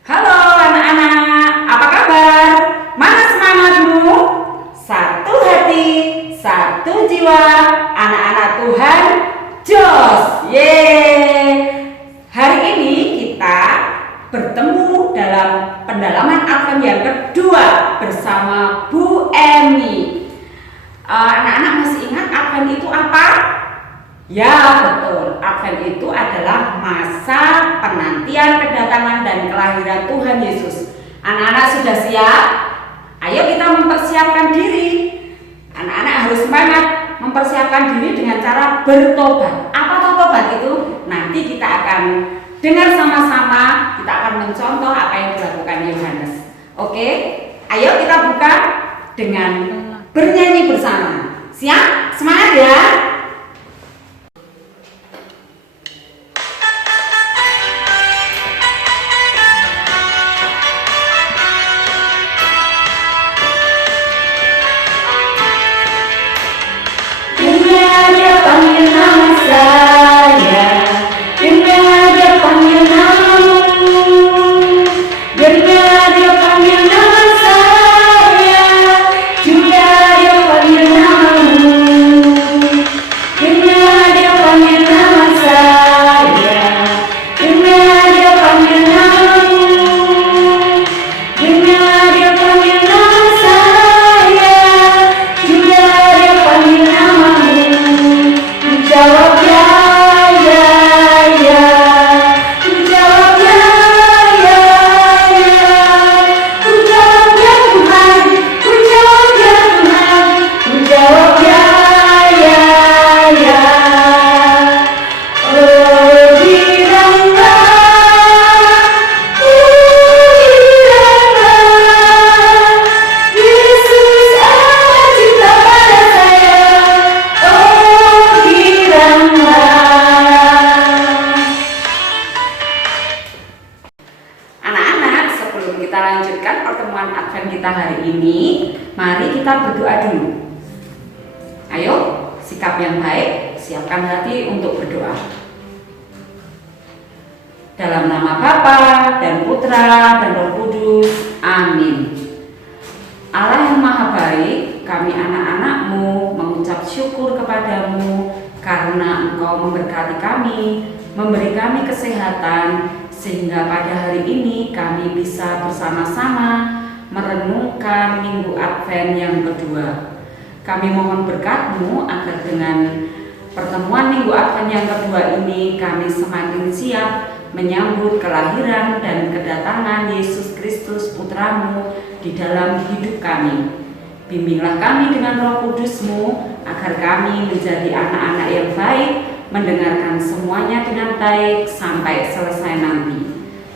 Halo anak-anak, apa kabar? Mana semangatmu? Satu hati, satu jiwa, anak-anak Tuhan, jos! Yeay! Hari ini kita bertemu dalam pendalaman Advent yang kedua bersama Bu Emi. Anak-anak masih ingat Advent itu apa? Ya betul, Advent itu adalah masa penantian kedatangan dan kelahiran Tuhan Yesus. Anak-anak sudah siap? Ayo kita mempersiapkan diri. Anak-anak harus semangat mempersiapkan diri dengan cara bertobat. Apa tobat itu? Nanti kita akan dengar sama-sama, kita akan mencontoh apa yang dilakukan Yohanes. Oke, ayo kita buka dengan bernyanyi bersama. Siap? Semangat ya! Pertemuan Advent kita hari ini, mari kita berdoa dulu. Ayo, sikap yang baik, siapkan hati untuk berdoa. Dalam nama Bapa dan Putra dan Roh Kudus, amin. Allah yang Maha Baik, kami anak-anak-Mu mengucap syukur kepadamu karena Engkau memberkati kami, memberi kami kesehatan, sehingga pada hari ini kami bisa bersama-sama merenungkan Minggu Advent yang kedua. Kami mohon berkat-Mu agar dengan pertemuan Minggu Advent yang kedua ini kami semakin siap menyambut kelahiran dan kedatangan Yesus Kristus Putra-Mu di dalam hidup kami. Bimbinglah kami dengan Roh Kudus-Mu agar kami menjadi anak-anak yang baik, mendengarkan semuanya dengan baik sampai selesai nanti.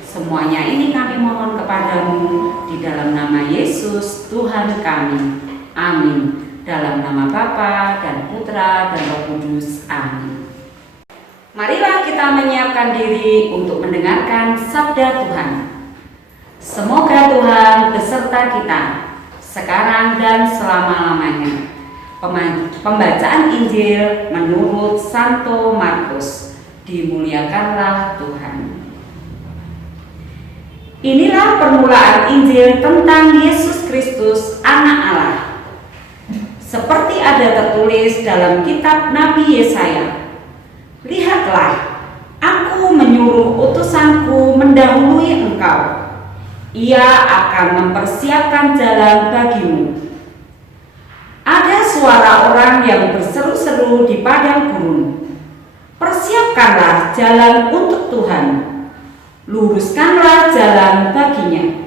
Semuanya ini kami mohon kepadamu di dalam nama Yesus Tuhan kami. Amin. Dalam nama Bapa dan Putra dan Roh Kudus. Amin. Marilah kita menyiapkan diri untuk mendengarkan sabda Tuhan. Semoga Tuhan beserta kita sekarang dan selama-lamanya. Pembacaan Injil menurut Santo Markus. Dimuliakanlah Tuhan. Inilah permulaan Injil tentang Yesus Kristus, Anak Allah. Seperti ada tertulis dalam kitab Nabi Yesaya, lihatlah, aku menyuruh utusanku mendahului engkau. Ia akan mempersiapkan jalan bagimu. Ada suara orang yang berseru-seru di padang gurun. Persiapkanlah jalan untuk Tuhan. Luruskanlah jalan baginya.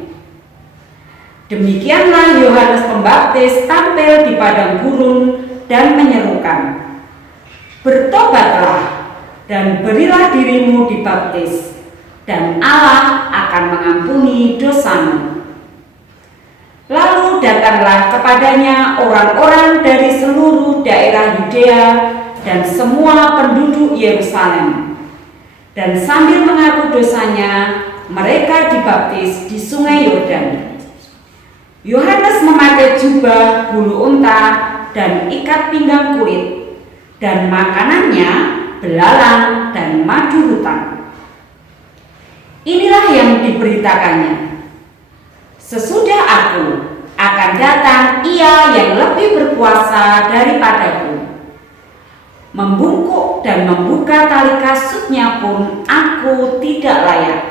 Demikianlah Yohanes Pembaptis tampil di padang gurun dan menyerukan, bertobatlah dan berilah dirimu dibaptis, dan Allah akan mengampuni dosamu. Lalu datanglah kepadanya orang-orang dari seluruh daerah Yudea dan semua penduduk Yerusalem. Dan sambil mengaku dosanya, mereka dibaptis di sungai Yordan. Yohanes memakai jubah bulu unta dan ikat pinggang kulit, dan makanannya belalang dan madu hutan. Inilah yang diberitakannya. Sesudah aku akan datang Ia yang lebih berkuasa daripadaku. Membungkuk dan membuka tali kasutnya pun aku tidak layak.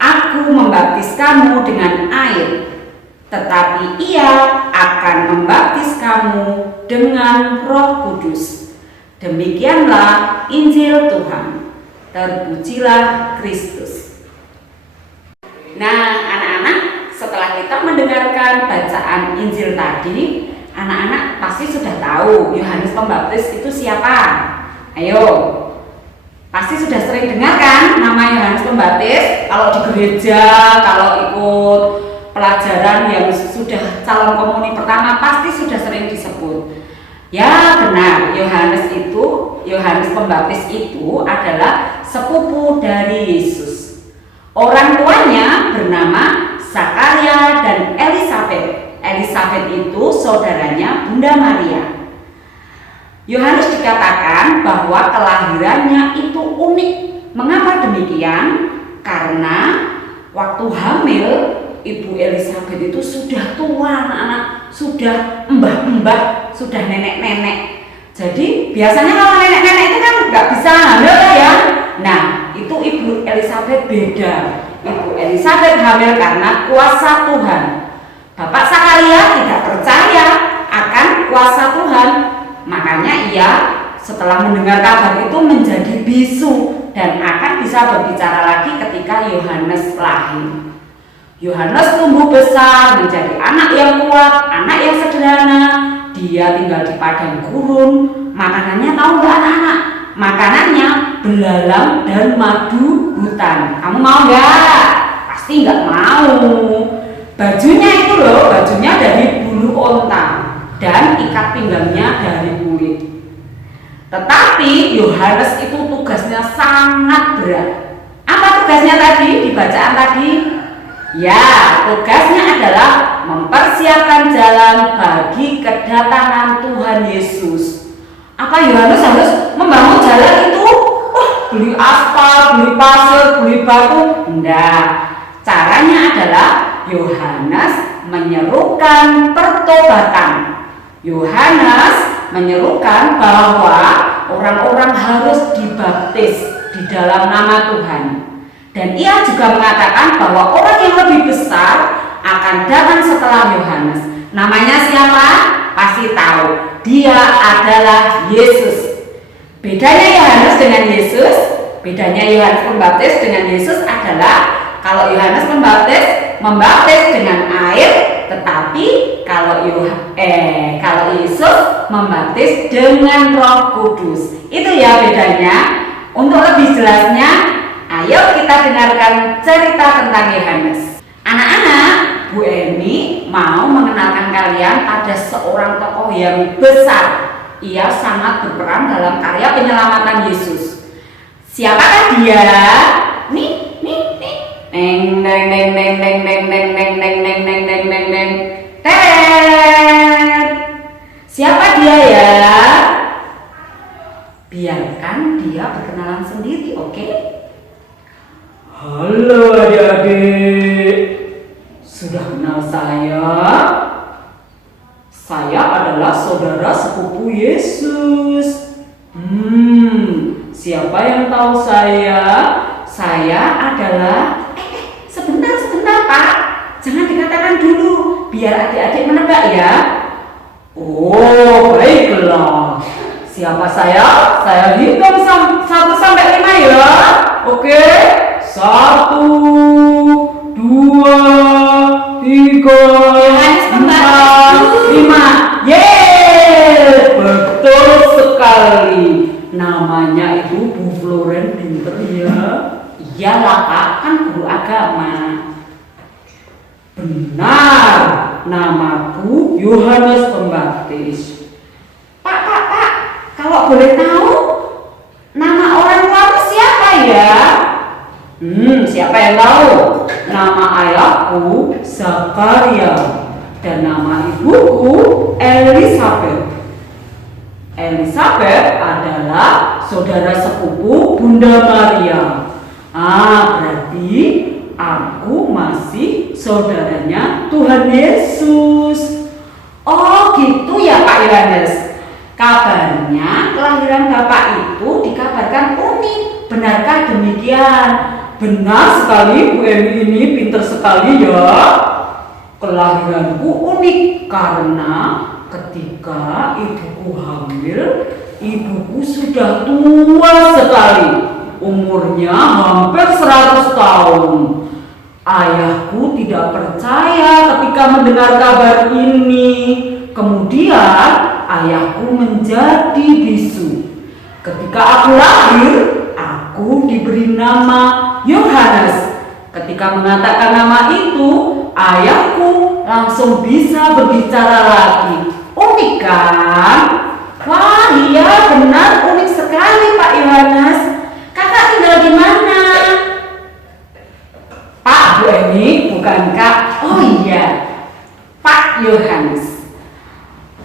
Aku membaptis kamu dengan air, tetapi Ia akan membaptis kamu dengan Roh Kudus. Demikianlah Injil Tuhan. Terpujilah Kristus. Nah, anak-anak, setelah kita mendengarkan bacaan Injil tadi, anak-anak pasti sudah tahu Yohanes Pembaptis itu siapa. Ayo, pasti sudah sering dengar kan nama Yohanes Pembaptis? Kalau di gereja, kalau ikut pelajaran yang sudah calon komuni pertama, pasti sudah sering disebut. Ya benar, Yohanes Pembaptis itu adalah sepupu dari Yesus. Orang tuanya bernama Zakaria dan Elisabet. Elisabet itu saudaranya Bunda Maria. Yohanes dikatakan bahwa kelahirannya itu unik. Mengapa demikian? Karena waktu hamil Ibu Elisabet itu sudah tua, anak-anak, sudah mbah-mbah, sudah nenek-nenek. Jadi biasanya kalau nenek-nenek itu kan nggak bisa hamil ya. Nah, itu Ibu Elisabet beda. Ibu Elisabet hamil karena kuasa Tuhan. Bapak Zakaria tidak percaya akan kuasa Tuhan. Makanya ia setelah mendengar kabar itu menjadi bisu dan akan bisa berbicara lagi ketika Yohanes lahir. Yohanes tumbuh besar menjadi anak yang kuat, anak yang sederhana. Dia tinggal di padang gurun. Makanannya tahu nggak anak-anak? Makanannya belalang dan madu hutan. Kamu mau nggak? Pasti nggak mau. Bajunya itu loh, bajunya dari bulu onta dan ikat pinggangnya dari kulit. Tetapi Yohanes itu tugasnya sangat berat. Apa tugasnya tadi di bacaan tadi? Ya, tugasnya adalah mempersiapkan jalan bagi kedatangan Tuhan Yesus. Apa Yohanes harus membangun jalan itu? Beli aspal, beli pasir, beli batu? Enggak. Caranya adalah Yohanes menyerukan pertobatan. Yohanes menyerukan bahwa orang-orang harus dibaptis di dalam nama Tuhan. Dan ia juga mengatakan bahwa orang yang lebih besar akan datang setelah Yohanes. Namanya siapa? Pasti tahu. Dia adalah Yesus. Bedanya Yohanes dengan Yesus, bedanya Yohanes Pembaptis dengan Yesus adalah kalau Yohanes membaptis dengan air, tetapi kalau Yesus membaptis dengan Roh Kudus. Itu ya bedanya. Untuk lebih jelasnya, ayo kita dengarkan cerita tentang Yohanes. Anak-anak, Bu Emi mau mengenalkan kalian ada seorang tokoh yang besar. Ia sangat berperan dalam karya penyelamatan Yesus. Siapakah dia? Nih. Neng neng neng neng neng neng neng neng neng neng neng neng neng neng. Siapa dia ya? Biarkan dia berkenalan sendiri, oke? Halo adik-adik, sudah kenal saya? Saya adalah saudara sepupu Yesus. Siapa yang tahu saya? Saya adalah Sebentar Pak, jangan dikatakan dulu, biar adik-adik menebak ya. Oh, baiklah. Siapa saya? Saya hitung 1 sampai 5 ya. Oke. 1, 2, 3, 4, 5. Yeay, betul sekali. Namanya itu Bu Floren pinter ya. Iyalah Pak, kan guru agama. Benar, namaku Yohanes Pembaptis. Pak, kalau boleh tahu, nama orang tuamu siapa ya? Siapa yang tahu? Nama ayahku Zakaria dan nama ibuku Elisabet. Elisabet adalah saudara sepupu Bunda Maria. Berarti aku masih saudaranya Tuhan Yesus. Oh gitu ya Pak Yohanes. Kabarnya kelahiran Bapak itu dikabarkan unik. Benarkah demikian? Benar sekali, Bu Emi ini pinter sekali ya. Kelahiranku unik karena ketika ibuku hamil, ibuku sudah tua sekali. Umurnya hampir 100 tahun. Ayahku tidak percaya ketika mendengar kabar ini. Kemudian ayahku menjadi bisu. Ketika aku lahir, aku diberi nama Yohanes. Ketika mengatakan nama itu, ayahku langsung bisa berbicara lagi. Unik kan? Wah iya benar, unik sekali Pak Yohanes. Kakak tinggal di mana? Pak, Bu Emi, bukan Kak. Oh iya, Pak Yohanes.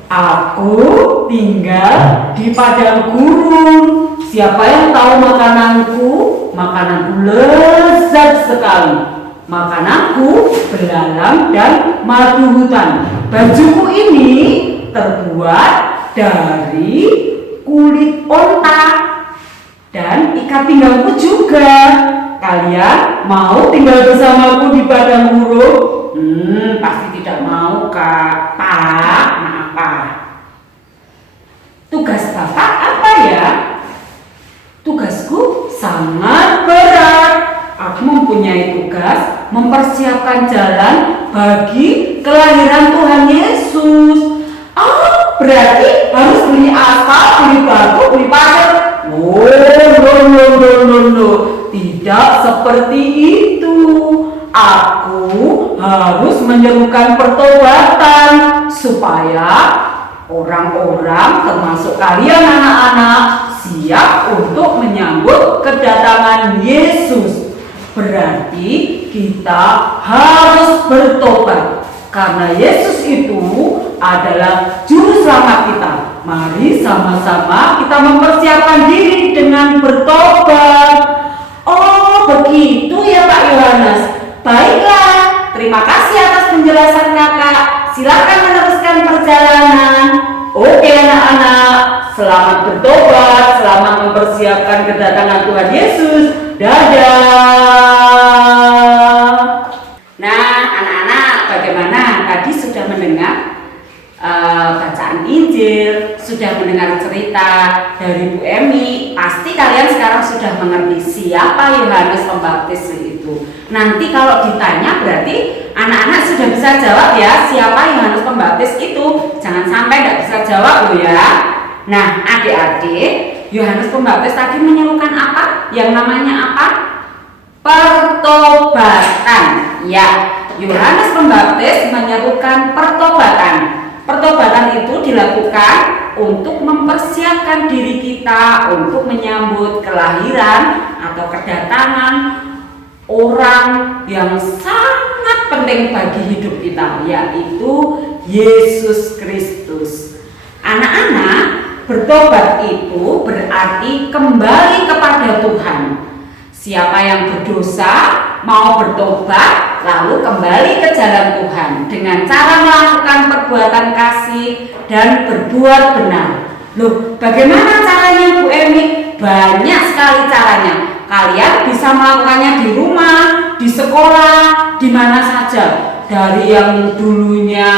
Aku tinggal di padang gurun. Siapa yang tahu makananku? Makananku lezat sekali. Makananku belalang dan madu hutan. Bajuku ini terbuat dari kulit onta dan ikat pinggangku juga. Kalian mau tinggal bersamaku di padang gurun? Pasti tidak mau Kak. Pak, maaf Pak. Tugas Bapak apa ya? Tugasku sangat berat. Aku mempunyai tugas mempersiapkan jalan bagi kelahiran Tuhan Yesus. Berarti harus beli aspal, beli batu, beli pasir. No. Tidak seperti itu. Aku harus menyerukan pertobatan supaya orang-orang termasuk kalian anak-anak siap untuk menyambut kedatangan Yesus. Berarti kita harus bertobat karena Yesus itu adalah juru selamat kita. Mari sama-sama kita mempersiapkan diri dengan bertobat. Oh begitu ya Pak Yohanes. Baiklah, terima kasih atas penjelasan kakak. Silakan meneruskan perjalanan. Oke anak-anak, selamat bertobat, selamat mempersiapkan kedatangan Tuhan Yesus. Dadah. Nah anak-anak, bagaimana? Tadi sudah mendengar bacaan Injil, sudah mendengar cerita dari Bu Emi. Pasti kalian sekarang sudah mengerti siapa Yohanes Pembaptis itu. Nanti kalau ditanya berarti anak-anak sudah bisa jawab ya siapa Yohanes Pembaptis itu. Jangan sampai nggak bisa jawab loh ya. Nah adik-adik, Yohanes Pembaptis tadi menyerukan apa? Yang namanya apa? Pertobatan. Ya, Yohanes Pembaptis menyerukan pertobatan. Pertobatan itu dilakukan untuk mempersiapkan diri kita untuk menyambut kelahiran atau kedatangan orang yang sangat penting bagi hidup kita, yaitu Yesus Kristus. Anak-anak, bertobat itu berarti kembali kepada Tuhan. Siapa yang berdosa mau bertobat lalu kembali ke jalan Tuhan dengan cara melakukan perbuatan kasih dan berbuat benar. Loh, bagaimana caranya Bu Emi? Banyak sekali caranya. Kalian bisa melakukannya di rumah, di sekolah, di mana saja. Dari yang dulunya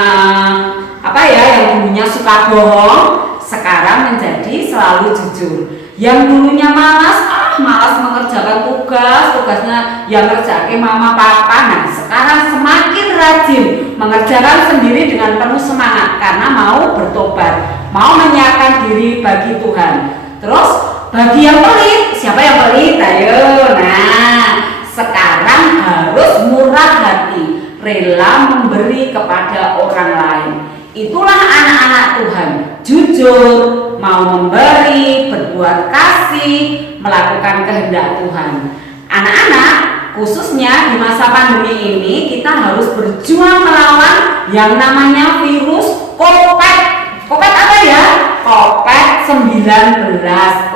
yang dulunya suka bohong, sekarang menjadi selalu jujur. Yang dulunya malas mengerjakan tugasnya yang ngerjakan mama papa. Nah, sekarang semakin rajin mengerjakan sendiri dengan penuh semangat karena mau bertobat, mau menyiapkan diri bagi Tuhan. Terus bagi yang pelit, siapa yang pelit? Ayo, nah sekarang harus murah hati, rela memberi kepada orang lain. Itulah anak-anak Tuhan, jujur, mau memberi, berbuat kasih, melakukan kehendak Tuhan. Anak-anak, khususnya di masa pandemi ini kita harus berjuang melawan yang namanya virus COVID. COVID apa ya? COVID COVID-19.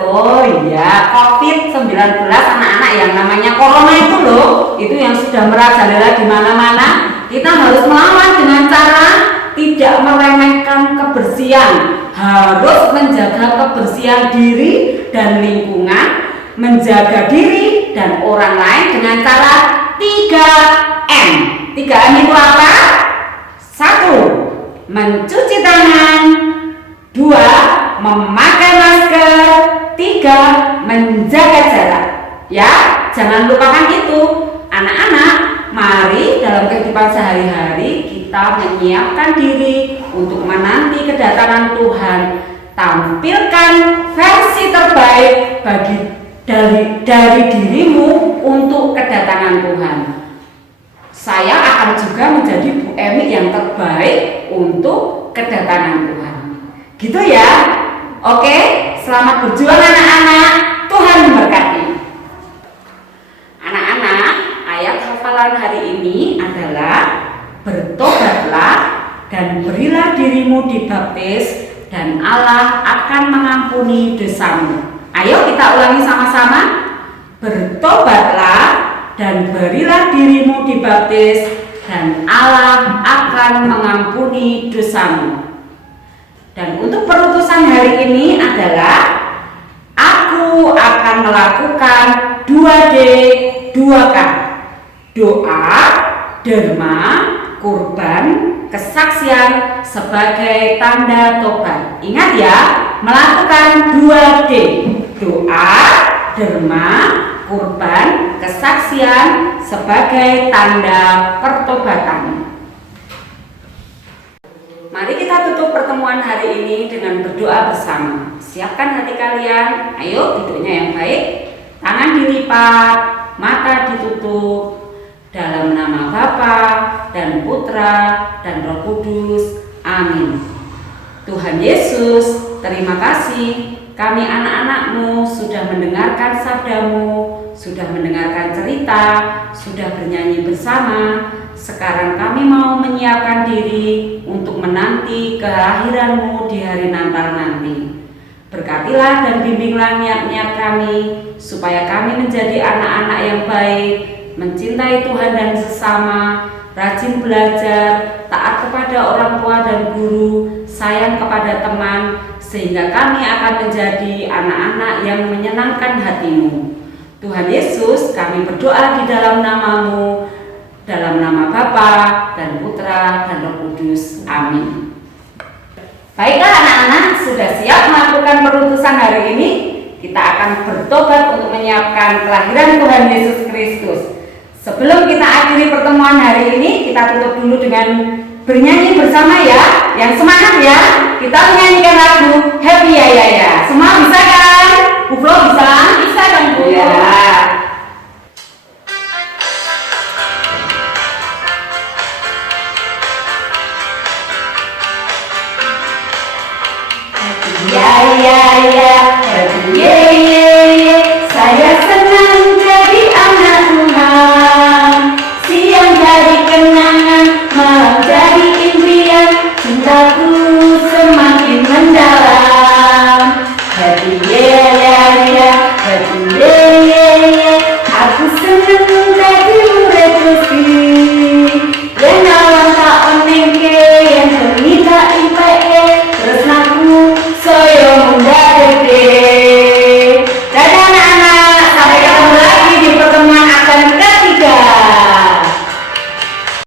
Oh iya, COVID-19 anak-anak yang namanya corona itu loh, itu yang sudah merajalela di mana-mana. Kita harus melawan dengan cara tidak meremehkan kebersihan, harus menjaga kebersihan diri dan lingkungan, menjaga diri dan orang lain dengan cara 3M. 3M itu apa? 1. Mencuci tangan. 2. Memakai masker. 3. Menjaga jarak. Ya, jangan lupakan itu. Anak-anak, mari dalam kehidupan sehari-hari kita menyiapkan diri untuk menanti kedatangan Tuhan. Tampilkan versi terbaik dari dirimu untuk kedatangan Tuhan. Saya akan juga menjadi Bu Emi yang terbaik untuk kedatangan Tuhan. Gitu ya. Oke, selamat berjuang anak-anak. Tuhan memberkati. Anak-anak, ayat hafalan hari ini adalah bertobatlah dan berilah dirimu dibaptis dan Allah akan mengampuni dosamu. Ayo kita ulangi sama-sama. Bertobatlah dan berilah dirimu dibaptis dan Allah akan mengampuni dosamu. Dan untuk perutusan hari ini adalah aku akan melakukan 2D 2K. Doa, derma, kurban, kesaksian sebagai tanda tobat. Ingat ya, melakukan 2D. Doa, derma, kurban, kesaksian sebagai tanda pertobatan. Mari kita tutup pertemuan hari ini dengan berdoa bersama. Siapkan hati kalian, ayo duduknya yang baik, tangan dilipat, mata ditutup. Dalam nama Bapa dan Putra dan Roh Kudus. Amin. Tuhan Yesus, terima kasih. Kami anak-anak-Mu sudah mendengarkan sabda-Mu, sudah mendengarkan cerita, sudah bernyanyi bersama. Sekarang kami mau menyiapkan diri untuk menanti kelahiran-Mu di hari Natal nanti. Berkatilah dan bimbinglah niat-niat kami, supaya kami menjadi anak-anak yang baik, mencintai Tuhan dan sesama, rajin belajar, taat kepada orang tua dan guru, sayang kepada teman, sehingga kami akan menjadi anak-anak yang menyenangkan hati-Mu. Tuhan Yesus, kami berdoa di dalam nama-Mu, dalam nama Bapa dan Putra dan Roh Kudus. Amin. Baiklah anak-anak, sudah siap melakukan perutusan hari ini? Kita akan bertobat untuk menyiapkan kelahiran Tuhan Yesus Kristus. Sebelum kita akhiri pertemuan hari ini, kita tutup dulu dengan bernyanyi bersama ya. Yang semangat ya, kita menyanyikan lagu Happy Ya Ya Ya. Semua bisa kan?